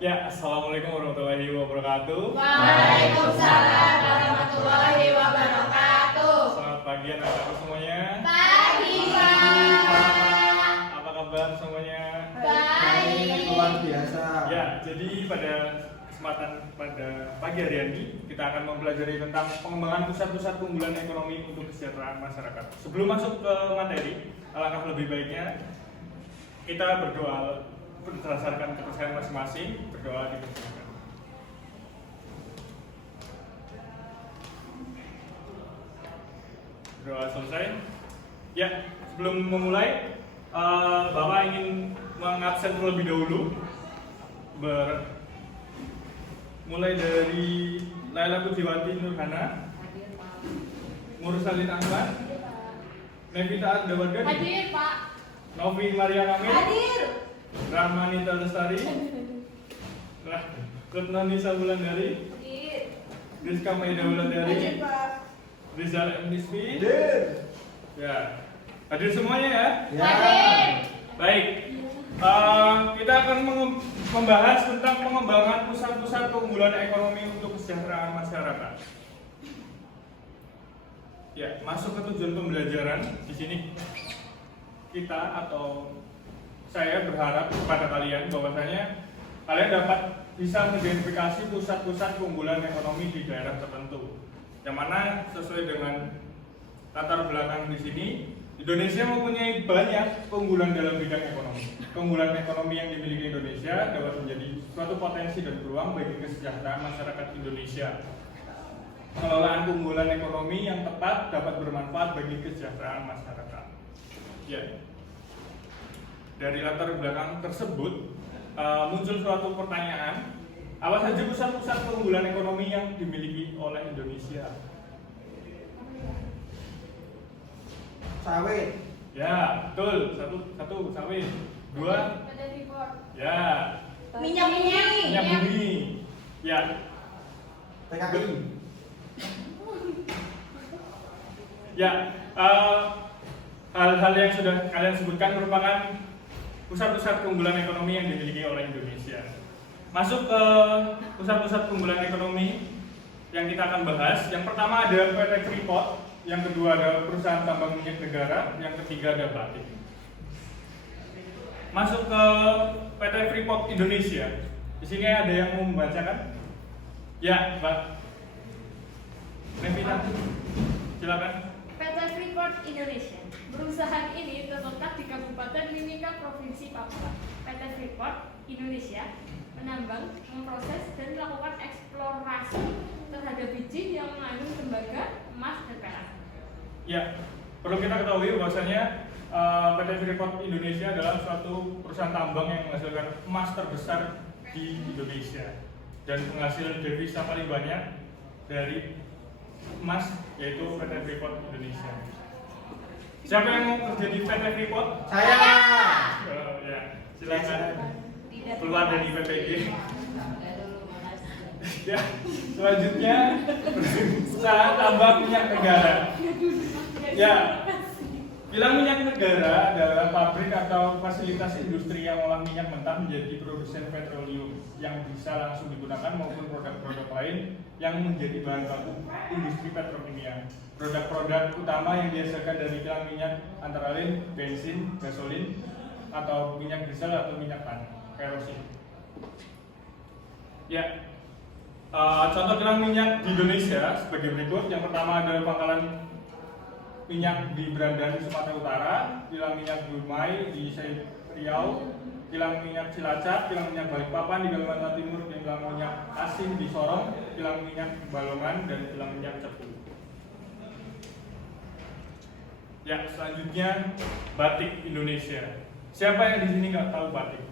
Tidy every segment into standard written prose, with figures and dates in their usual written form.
Ya, assalamualaikum warahmatullahi wabarakatuh. Waalaikumsalam warahmatullahi wabarakatuh. Selamat pagi anak-anakku semuanya. Pagi, Pak. Apa kabar semuanya? Baik. Luar biasa. Ya, jadi pada kesempatan pada pagi hari ini kita akan mempelajari tentang pengembangan pusat-pusat keunggulan ekonomi untuk kesejahteraan masyarakat. Sebelum masuk ke materi, alangkah lebih baiknya kita berdoa berdasarkan kepercayaan masing-masing, berdoa dipersilakan. Berdoa selesai. Ya, sebelum memulai, Bapak ingin mengabsen terlebih dahulu. Mulai dari Laila Pujiwati Nurhana, Mursalin Ahmad, Nevita Adawardani, Hadir, Pak. Novi Maria Amin, Hadir. Rahmanita Lestari, Retno Nisa Wulandari, Hadir. Rizka Maida Wulandari, Pak. Rizal M. Nisfi. Hadir. Ya, hadir semuanya ya. Ya. Hadir. Baik, kita akan membahas tentang pengembangan pusat-pusat keunggulan ekonomi untuk kesejahteraan masyarakat. Ya, masuk ke tujuan pembelajaran di sini kita atau saya berharap kepada kalian bahwasanya kalian dapat bisa mengidentifikasi pusat-pusat keunggulan ekonomi di daerah tertentu, yang mana sesuai dengan latar belakang di sini Indonesia mempunyai banyak keunggulan dalam bidang ekonomi. Keunggulan ekonomi yang dimiliki Indonesia dapat menjadi suatu potensi dan peluang bagi kesejahteraan masyarakat Indonesia. Pengelolaan keunggulan ekonomi yang tepat dapat bermanfaat bagi kesejahteraan masyarakat. Ya. Dari latar belakang tersebut muncul suatu pertanyaan, apa saja pusat-pusat keunggulan ekonomi yang dimiliki oleh Indonesia? Sawit. Ya, betul. Satu sawit. Dua, PT Freeport. ya, Minyak bumi. minyak bumi. Ya, TKI. ya. Hal-hal yang sudah kalian sebutkan merupakan pusat-pusat keunggulan ekonomi yang dimiliki oleh Indonesia. Masuk ke pusat-pusat keunggulan ekonomi yang kita akan bahas. Yang pertama ada PT Freeport, yang kedua ada perusahaan tambang minyak negara, yang ketiga ada batik. Masuk ke PT Freeport Indonesia. Di sini ada yang mau membacakan? Ya, Mbak. Nevita, silakan. PT Freeport Indonesia. Perusahaan ini terletak di Kabupaten Mimika, Provinsi Papua. PT Freeport Indonesia menambang, memproses, dan melakukan eksplorasi terhadap biji yang mengandung tembaga, emas, dan perak. Ya, perlu kita ketahui bahwasanya PT Freeport Indonesia adalah suatu perusahaan tambang yang menghasilkan emas terbesar di Indonesia dan penghasil devisa paling banyak dari emas yaitu PT Freeport Indonesia. Siapa yang mau kerja di PT Freeport? Saya. Ya, silakan keluar dari PPG. Ya, selanjutnya perusahaan tambang minyak negara. Ya, kilang minyak negara adalah pabrik atau fasilitas industri yang olah minyak mentah menjadi produsen petroleum yang bisa langsung digunakan maupun produk-produk lain yang menjadi bahan baku industri petrokimia. Produk-produk utama yang dihasilkan dari kilang minyak antara lain bensin, gasolin, atau minyak diesel atau minyak tanah, kerosin. Ya, contoh kilang minyak di Indonesia sebagai berikut. Yang pertama adalah pangkalan minyak di Brandan, Sumatera Utara, kilang minyak Dumai di Riau, kilang minyak Cilacap, kilang minyak Balikpapan di Kalimantan Timur, kilang minyak Asin di Sorong, kilang minyak Balongan, dan kilang minyak Cepu. Ya, selanjutnya batik Indonesia. Siapa yang di sini nggak tahu batik?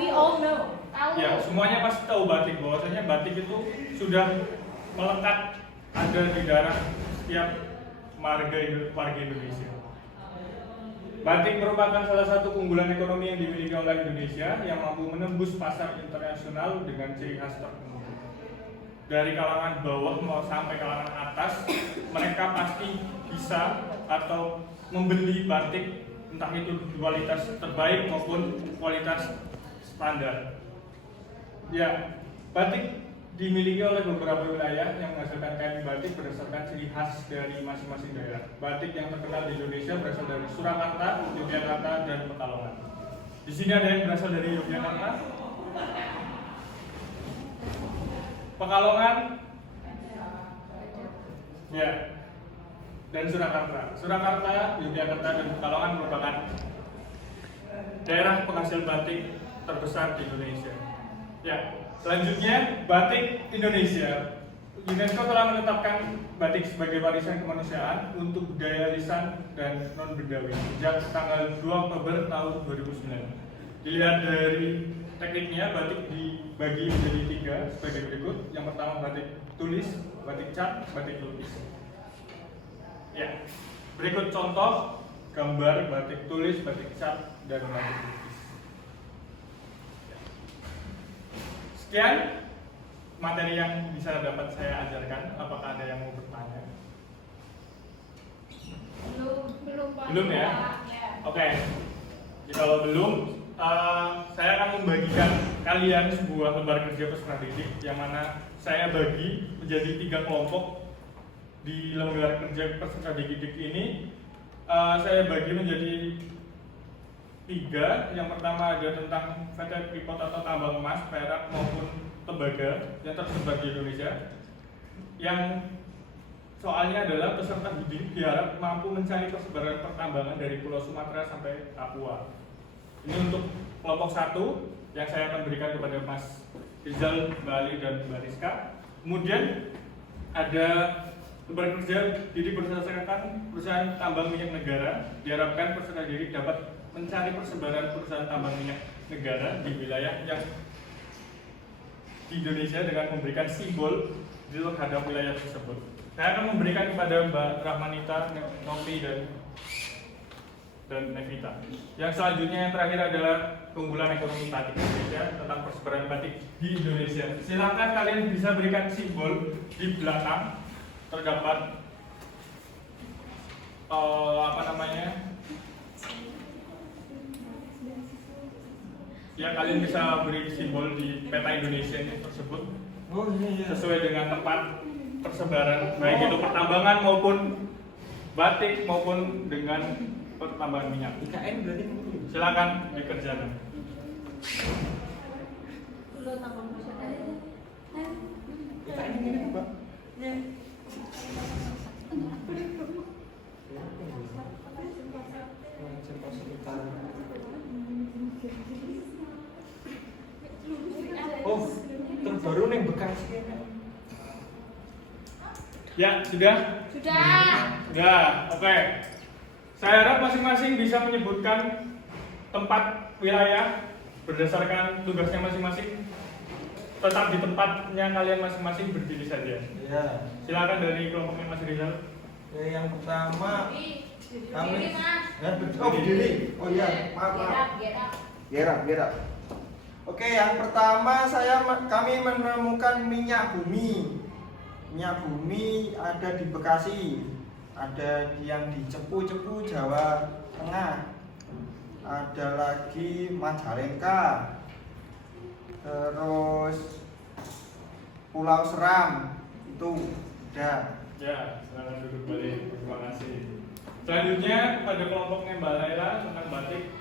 We all know. Tahu. Ya, semuanya pasti tahu batik. Bahwasanya batik itu sudah melekat ada di darah setiap warga Indonesia. Batik merupakan salah satu keunggulan ekonomi yang dimiliki oleh Indonesia yang mampu menembus pasar internasional dengan ciri khas tertentu. Dari kalangan bawah mau sampai kalangan atas, mereka pasti bisa atau membeli batik entah itu kualitas terbaik maupun kualitas standar. Ya, batik dimiliki oleh beberapa wilayah yang menghasilkan kain batik berdasarkan ciri khas dari masing-masing daerah. Batik yang terkenal di Indonesia berasal dari Surakarta, Yogyakarta, dan Pekalongan. Di sini ada yang berasal dari Yogyakarta, Pekalongan, ya, dan Surakarta. Surakarta, Yogyakarta, dan Pekalongan merupakan daerah penghasil batik terbesar di Indonesia. Ya, selanjutnya batik Indonesia. UNESCO telah menetapkan batik sebagai warisan kemanusiaan untuk budaya lisan dan non-bendawi sejak tanggal 2 Oktober tahun 2009. Dilihat dari tekniknya, batik dibagi menjadi 3 sebagai berikut. Yang pertama batik tulis, batik cap, batik lukis. Ya, berikut contoh gambar batik tulis, batik cap, dan batik lukis. Sekian materi yang bisa dapat saya ajarkan. Apakah ada yang mau bertanya? Belum ya? Oke. Jadi kalau belum, saya akan membagikan kalian sebuah lembar kerja peserta didik yang mana saya bagi menjadi 3 kelompok. Di lembar kerja peserta didik ini saya bagi menjadi 3. Yang pertama ada tentang PT Freeport atau tambang emas, perak maupun tembaga yang tersebar di Indonesia. Yang soalnya adalah peserta didik diharap mampu mencari persebaran pertambangan dari Pulau Sumatera sampai Papua. Ini untuk kelompok 1 yang saya akan berikan kepada Mas Rizal, Mbak Ali, dan Mbak Rizka. Kemudian ada lembar kerja didik berdasarkan perusahaan tambang minyak negara. Diharapkan peserta didik dapat mencari persebaran perusahaan tambang minyak negara di wilayah yang di Indonesia dengan memberikan simbol di terhadap wilayah tersebut. Saya akan memberikan kepada Mbak Rahmanita, Novi, dan Nevita. Yang selanjutnya yang terakhir adalah keunggulan ekonomi batik Indonesia tentang persebaran batik di Indonesia. Silakan kalian bisa berikan simbol di belakang. Terdapat ya, kalian bisa beri simbol di peta Indonesia ini tersebut sesuai dengan tempat persebaran, baik itu pertambangan maupun batik maupun dengan pertambangan minyak. IKN berarti Silakan dikerjakan. IKN ini Pak. Oh, terbaru nih Bekasi. Ya, sudah? Sudah, oke. Saya harap masing-masing bisa menyebutkan tempat wilayah berdasarkan tugasnya masing-masing. Tetap di tempatnya kalian masing-masing berdiri saja. Ya. Silakan dari kelompoknya Mas Rizal. Ya, yang pertama kami Mas. oh berdiri. Oh iya, maaf. Gerak. Oke, yang pertama kami menemukan minyak bumi. Minyak bumi ada di Bekasi, ada yang di Cepu, Jawa Tengah, ada lagi Majalengka, terus Pulau Seram itu udah. Ya, silakan duduk balik. Terima kasih. Selanjutnya pada kelompoknya Mbak Laila tentang batik.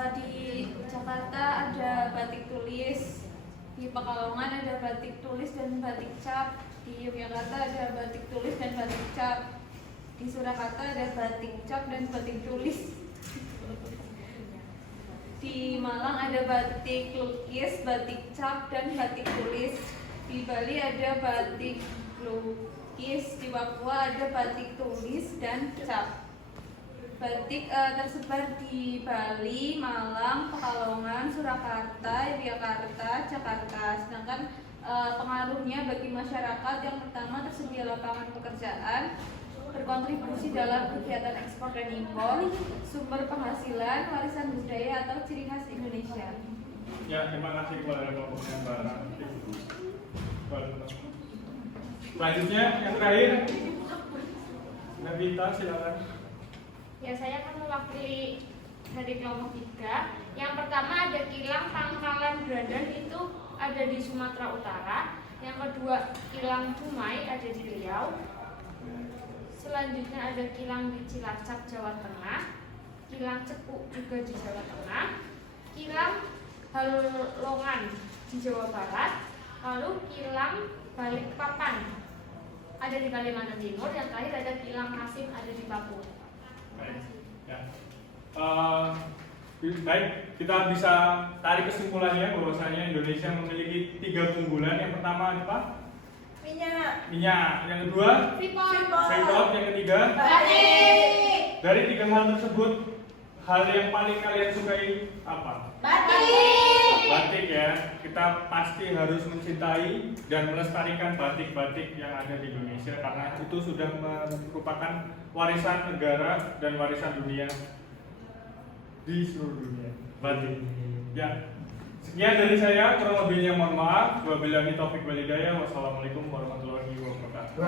Di Jakarta ada batik tulis, di Pekalongan ada batik tulis dan batik cap, di Yogyakarta ada batik tulis dan batik cap, di Surakarta ada batik cap dan batik tulis, di Malang ada batik lukis, batik cap dan batik tulis, di Bali ada batik lukis, di Papua ada batik tulis dan cap. Batik tersebar di Bali, Malang, Pekalongan, Surakarta, Yogyakarta, Jakarta. Sedangkan pengaruhnya bagi masyarakat yang pertama tersedia lapangan pekerjaan, berkontribusi dalam kegiatan ekspor dan impor, sumber penghasilan, warisan budaya atau ciri khas Indonesia. Ya, terima kasih kepada kelompoknya Mbak Ranti. Selanjutnya yang terakhir, Nevita silakan. 3, saya akan mewakili dari kelompok 3. Yang pertama ada kilang Pangkalan Brandan, itu ada di Sumatera Utara. Yang kedua kilang Dumai ada di Riau. Selanjutnya ada kilang di Cilacap, Jawa Tengah. Kilang Cepu juga di Jawa Tengah. Kilang Balongan di Jawa Barat. Lalu kilang Balikpapan ada di Kalimantan Timur. Yang terakhir ada kilang Kasim ada di Papua. Baik. Ya. Baik, kita bisa tarik kesimpulannya bahwasanya Indonesia memiliki 3 keunggulan. Yang pertama apa? Minyak. Yang kedua Freeport. Yang ketiga Batik. Dari 3 hal tersebut, hal yang paling kalian sukai apa? Batik ya. Kita pasti harus mencintai dan melestarikan batik-batik yang ada di Indonesia karena itu sudah merupakan warisan negara dan warisan dunia di seluruh dunia. Batik. Ya. Sekian dari saya, kurang lebihnya mohon maaf. Wabillahi taufik wal hidayah. Wassalamualaikum warahmatullahi wabarakatuh.